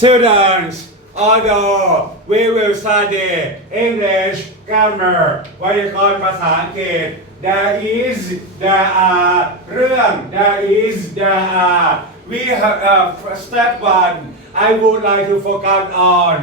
Students, although we will study English grammar ไวยากรณ์ภาษาอังกฤษ there is there are เรื่อง there is there are we have uh, step one I would like to focus on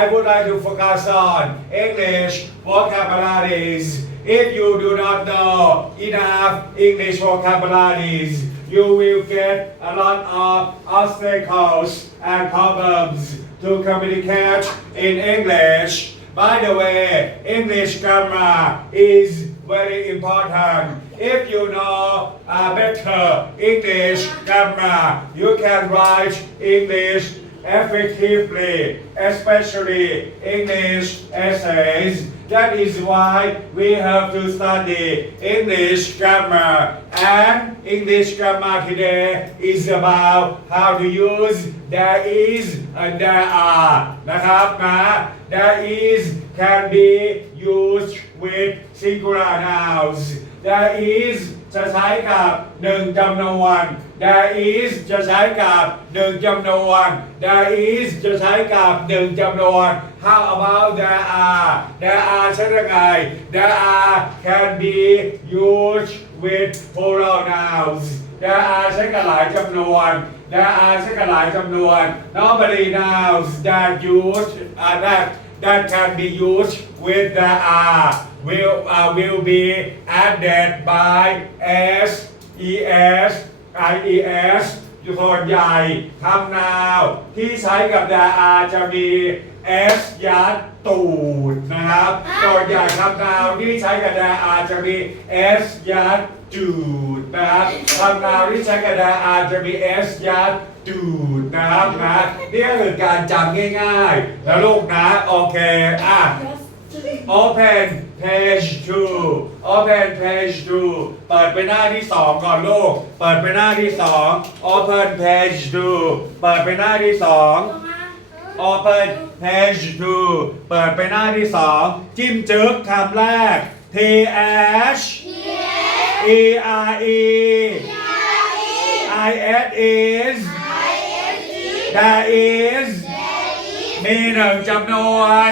I would like to focus on English vocabularies if you do not know enough English vocabularies you will get a lot of obstacles and problems to communicate in English. By the way, English grammar is very important. If you know uh, better English grammar, you can write English effectively, especially English essays. That is why we have to study English grammar. And English grammar today is about how to use there is and there are นะครับนะ there is can be used with singular nouns there is จะใช้กับหนึ่งจำนวน there is จะใช้กับหนึ่งจำนวน there is จะใช้กับหนึ่งจำนวน how about there are there are ใช้ยังไง there are can be used with plural nouns there are ใช้กับหลายจำนวน there are ใช้กับหลายจำนวน normally nouns that use uh, that that can be used with the are will uh, will be added by s es ies อยู่ส่วนใหญ่คำนาวที่ใช้กับ the are จะมี s ยัดตูดนะครับส่วนใหญ่คำนาวที่ใช้กับ the are จะมี s ยัดจูดนะครับคำนาวที่ใช้กับ the are จะมี s ยัดจูดนะครับนะนี่ก็คือการจำง่ายๆนะลูกนะ โอเค อะ Open page 2 Open page 2 เปิดไปหน้าที่ 2 ก่อนลูก เปิดไปหน้าที่ 2 Open page 2 เปิดไปหน้าที่ 2 Open page 2 เปิดไปหน้าที่ 2 จิ้มจึ๊กคำแรก T H E R E I S is there is มีหนึ่งจำนวน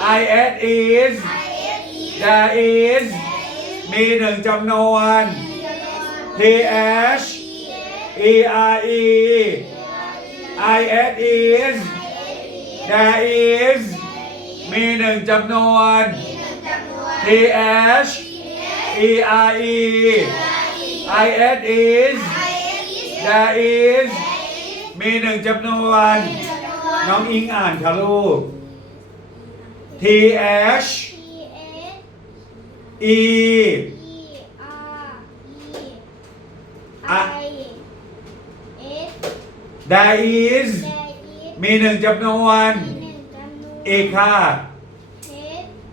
I S is there is มีหนึ่งจำนวน T H E R E I S is there is มีหนึ่งจำนวน T H E R E I S is there is มีหนึ่งจำนวน น้องอิงอ่านค่ะลูก T H E there is มีหนึ่งจำนวน อีกค่ะ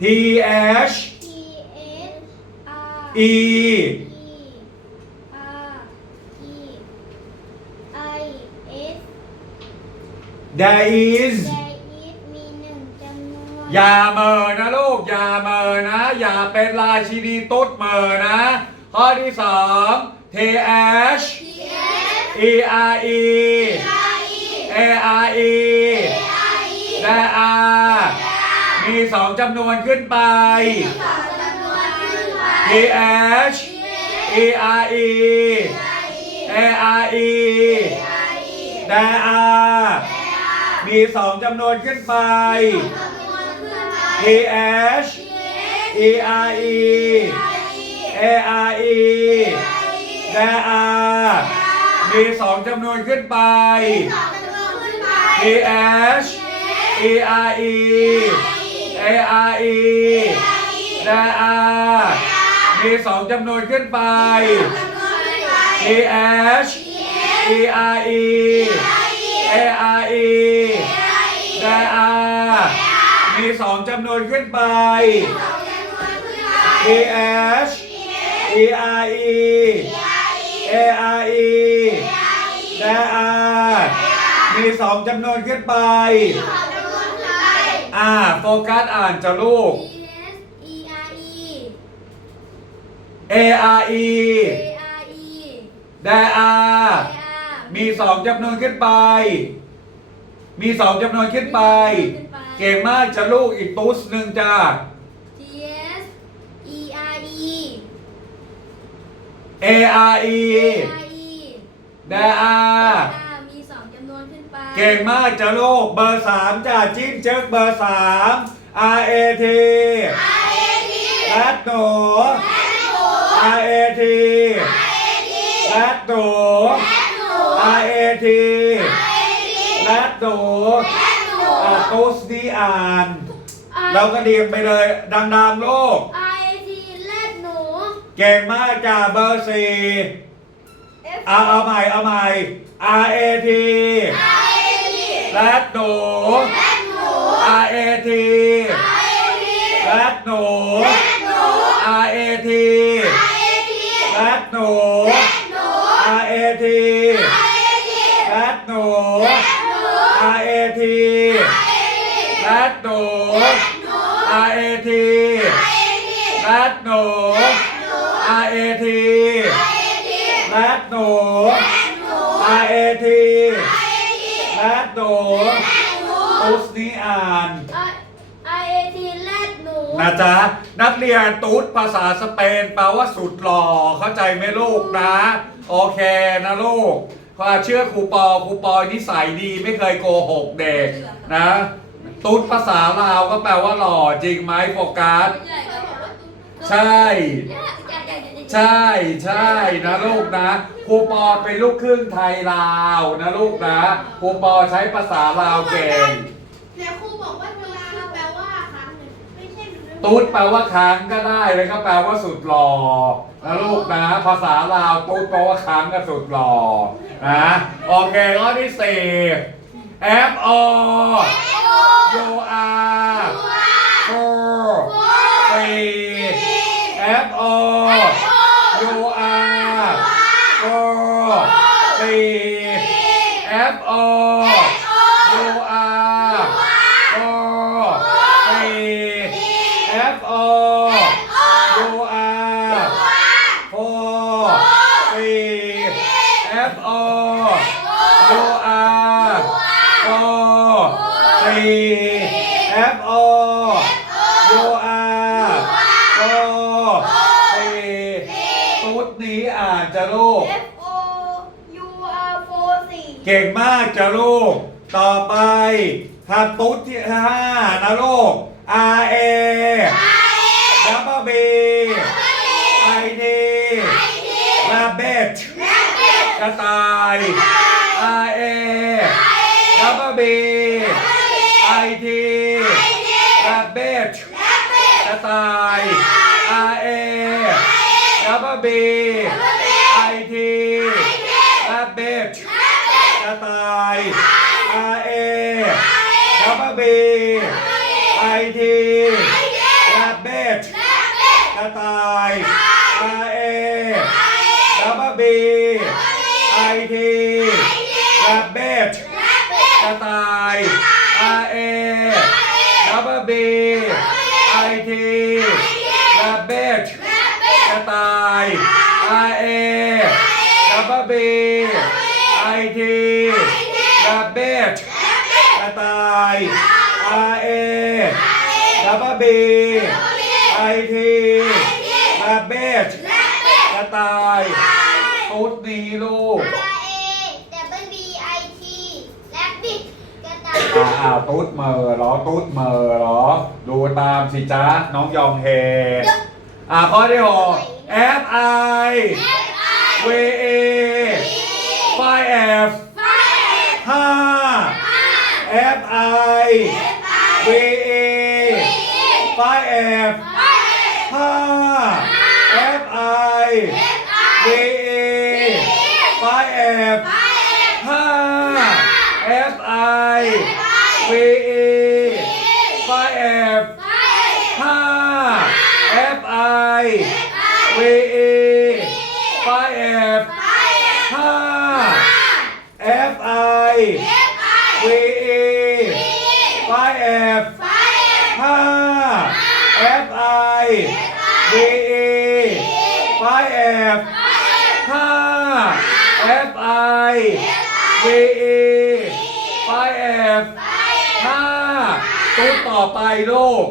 T H E there is อย่าเมินนะลูก อย่าเมินนะ อย่าเป็นราชินีตุ๊ดเมินนะ ข้อที่สอง T H E R E A R E และ R มีสองจำนวนขึ้นไป T H E R E A R E และ R มีสองจำนวนขึ้นไป T H E R E A R E และ R มีสองจำนวนขึ้นไป T H E R E A R E และ R มีสองจำนวนขึ้นไป T H E R E A R E องจำ นวนขึ้นไปสองจำนวนขึ้นไป P H E R E A R E และ R มีสองจำนวนขึ้นไปสองจำนวนขึ้นไป อ่า โฟกัสอ่านจะลูก E S E R E A R E A R E และ R มีสองจำนวนขึ้นไป มีสองจำนวนขึ้นไป เก่งมากจะลูกอีกตุ๊สหนึ่งจ้า T S E R E A R E R E และ R มีสองจำนวนขึ้นไป เก่งมากจะลูกเบอร์สามจ้าจิ้มเจ๊กเบอร์สาม R A T R A T และหนู R A T และหนู R A T และหนูอ่า ตุ๊สนี้อ่าน เราก็เรียงไปเลยดังๆลูก R A T แลดหนูเก่งมากจ้าเบอร์สี่ F เอาเอาใหม่เอาใหม่ R A T R A T และหนูแลดหนู R A T R A T และหนูแลดหนู R A T R A T และหนู แลดหนู R A T R A T และหนู แลดหนู R A T และหนู R A T และหนู R A T และหนู R A T และหนูตุ๊สนี้อ่าน I A T แลดหนู นะจ๊ะ นักเรียนตุ๊ดภาษาสเปนแปลว่าสุดหล่อเข้าใจไหมลูกนะ โอเคนะลูกพอเชื่อครูปอครูปอนิสัยดีไม่เคยโกหกเด็กนะ ตุ๊ดภาษาลาวก็แปลว่าหล่อจริงไหมโฟกัส ใช่ ใช่ใช่นะลูกนะครูปอเป็นลูกครึ่งไทยลาวนะลูกนะครูปอใช้ภาษาลาวเก่ง แต่ครูบอกว่าตุ๊ดคือแปลว่าครั้งหนึ่งไม่ใช่ตุ๊ดแปลว่าค้างก็ได้เลยก็แปลว่าสุดหล่อนะลูกนะ ภาษาลาวตุ๊ดแปลว่าค้างก็สุดหล่อนะโอเคข้อที่สี่ F O U R four three. F O U R four three. F O U R four three. F O เก่งมากจ้ะลูก ต่อไปทำตุ๊ดที่ห้านะลูก R A W B I D Rabbit กระต่าย R A W B I T Rabbit กระต่าย R A W B I T Rabbit กระต่าย R A W B I T Rabbit กระต่าย R A W B I T Rabbit กระต่าย R A W B I T Rabbit ก ระต่าย R A W B I T Rabbit กระต่าย R A W B I T Rabbit กระต่ายตุ๊ดนี้ลูกอ้าวอ้าวตุ๊ดเมอเหรอ ตุ๊ดเมอเหรอ ดูตามสิจ๊ะน้องยองเฮ อ่าข้อที่หก F I V A 5 F 5 F I V A 5 F 5 F I V E ป้าย F ห้าตัวต่อไปโลก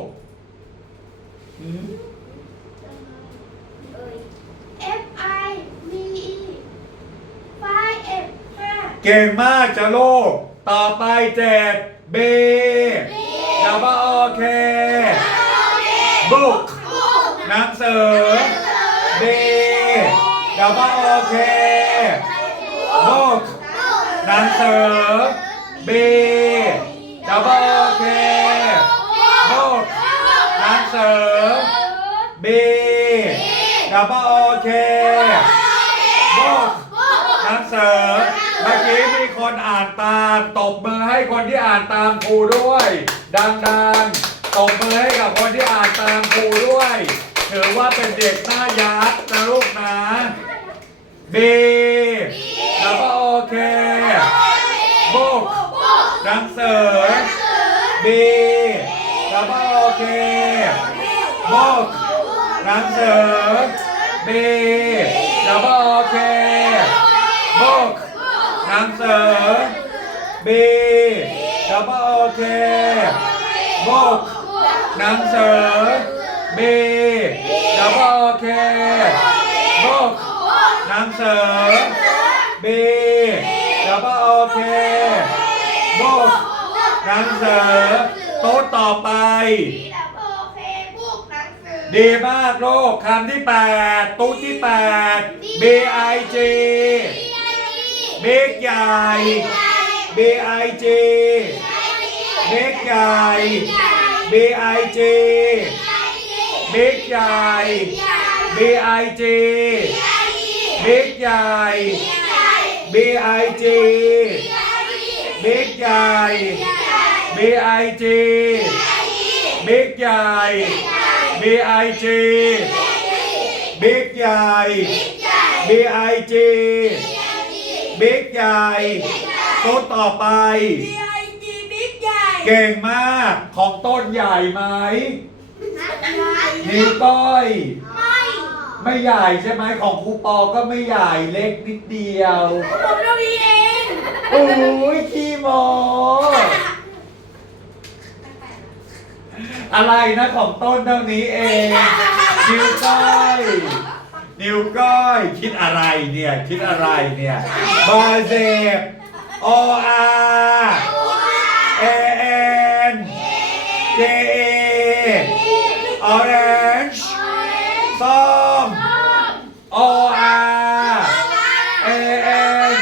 F I V E ป้าย F ห้า เก่งมากจะโลก ต่อไปเจ็ด B ดาบเบิโอเค book หนังสือ B ดาบเบิโอเค หนังสือ B double O K book หนังสือ B double O K book หนังสือเมื่อกี้มีคนอ่านตามตบมือให้คนที่อ่านตามครูด้วย ดังๆตบมือให้กับคนที่อ่านตามครูด้วย ถือว่าเป็นเด็กหน้ายักษ์นะลูกนะ B หนังสือ B ดับเบิลโอเค book หนังสือ B ดับเบิลโอเค book หนังสือ B ดับเบิลโอเค book หนังสือ B ดับเบิลโอเค book หนังสือ B ดับเบิลโอเค บุ๊กหนังสือโต๊ะต่อไป ดีมากลูกคำที่ 8 ตุ๊ที่ 8 B I G บิ๊กใหญ่ B I G บิ๊กใหญ่ B I G บิ๊กใหญ่ B I G บิ๊กใหญ่ B I G บิ๊กใหญ่ B I G บิ๊กใหญ่ B I G บิ๊กใหญ่ B I G บิ๊กใหญ่ต้นต่อไปเก่งมากของต้นใหญ่ไหมนิ้วก้อย ไม่ ใหญ่ใช่ไหมของครูปอก็ไม่ใหญ่เล็กนิดเดียวโอ้ยขี้โมอะไรนะของต้นเท่านี้เอง นิ้วก้อย นิ้วก้อย คิดอะไรเนี่ย คิดอะไรเนี่ยบาเซโออาเอเอ็นเจเอออเรนจ์ส้มโออาเอเอ็น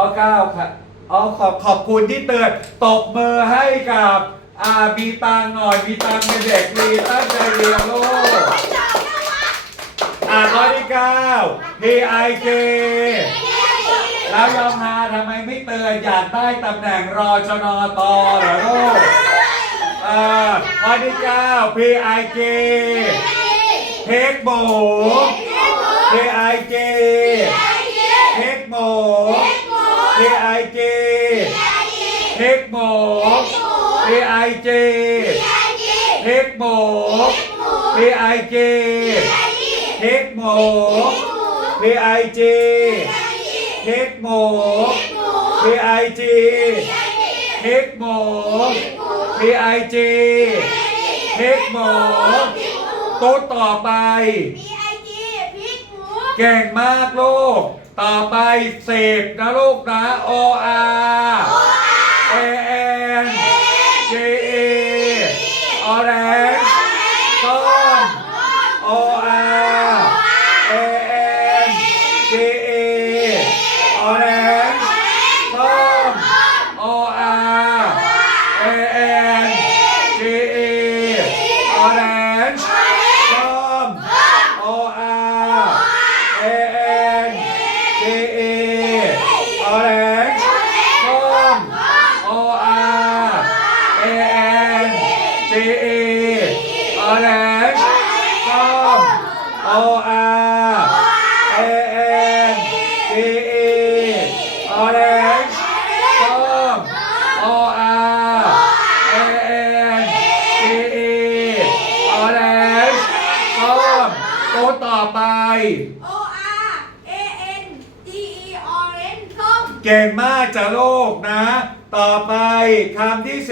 ข้อ 9 ค่ะอ๋อขอบขอบคุณที่เตือนตบมือให้กับอามีตังหน่อยมีตังเป็นเด็กดีตั้งใจเรียนลูกอ่าข้อที่9 P I K แล้วยอมฮาทำไมไม่เตือนอยากได้ตำแหน่งรอชนตอเหรอลูกอ่าข้อที่9 P I K เทคโบ P I K เทคโบ AIJ Take โบก AIJ Take โบก AIJ Take โบก AIJ Take โบก AIJ Take โบกโต๊ะต่อไป BIG พิกหมูเก่งมากโลกต่อไปเสพนะลูกนะ O R A Eh, eh. ahora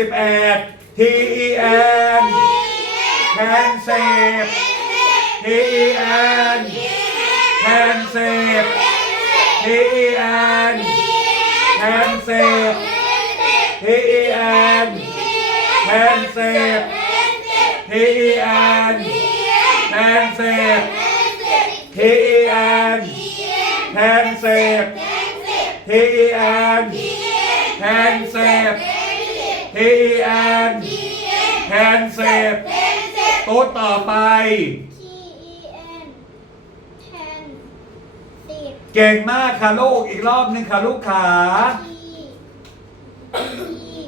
11 T E N แทนเซฟ T E N แทนเซฟ T E N แทนเซฟ T E N แทนเซฟ T E N แทนเซฟ T E N แทนเซฟ T E N แทนเซฟ T E N แทนเซฟตัวต่อไป T E N แทนสิบเก่งมากค่ะลูกอีกรอบหนึ่งค่ะลูกขา T E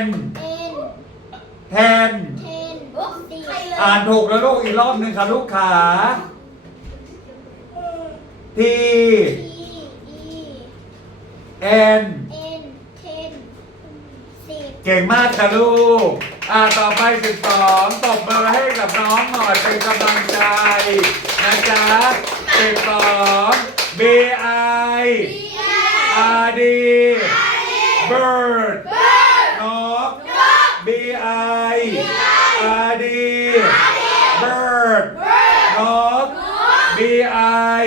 N N แทนเทนสิบอ่านถูกแล้วลูกอีกรอบหนึ่งค่ะลูกขา T T E N N เทนสิบ เก่งมากค่ะลูก อ่าต่อไป 12ตบมือให้กับน้องหน่อยเป็นกำลังใจนะจ๊ะ12 B I R D bird นก B I R D bird นก B I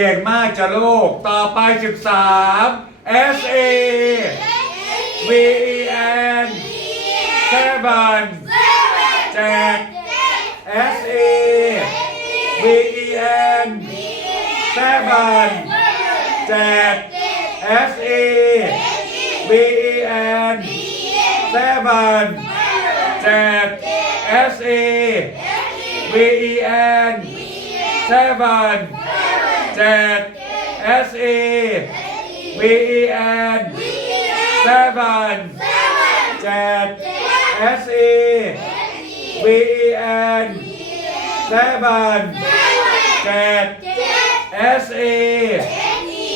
เก่งมากจ้ะลูก ต่อไป 13 S A V E N 7 7 S A V E N Jack S A V E N Jack S A V E N 7 เจ็ด S E V E N seven เจ็ด S E V E N seven เจ็ด S E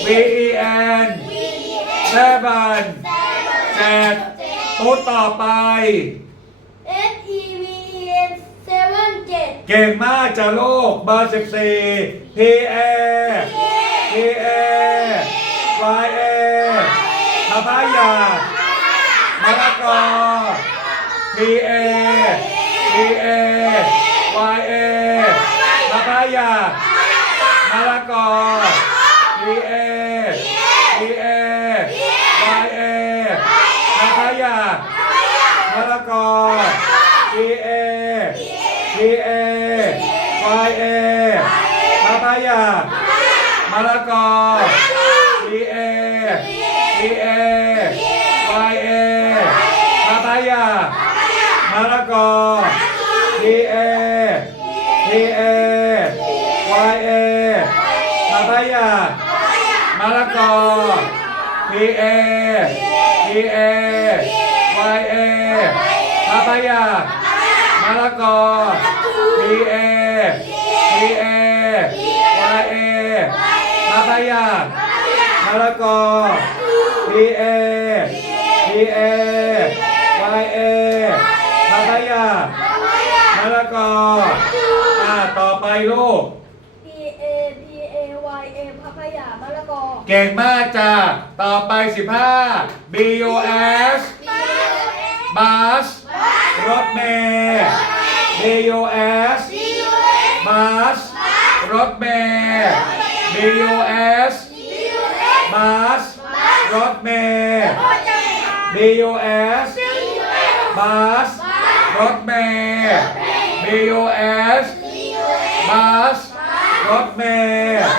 V E N seven เจ็ดตัวต่อไป เก่งมากจาโลกบอร์สิบสี่พีเอพีเอวายเอพาพายามะลกอพีเอพีเอวายเอพาพายามะลกอพีเอ กอ P A P A Y A พาพายามะละกอ P A P A Y A พาพายามะละกอ P A P A Y A พาพายามะละกอ P A P A Y A พาพายามะละ กออ่าต่อไปลูก P A P A Y A พัพยามะละกอ เก่งมากจ้าต่อไป 15 B U S บัส B รถเมล์ B U S บัสรถเมล์ B U S บัสรถเมล์ B U S บัสรถเมล์ B U S บัสรถเมล์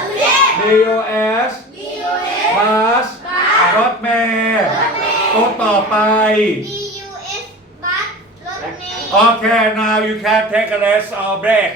B U S บัสรถเมล์ตัวต่อไป โอเค now you can take a rest or break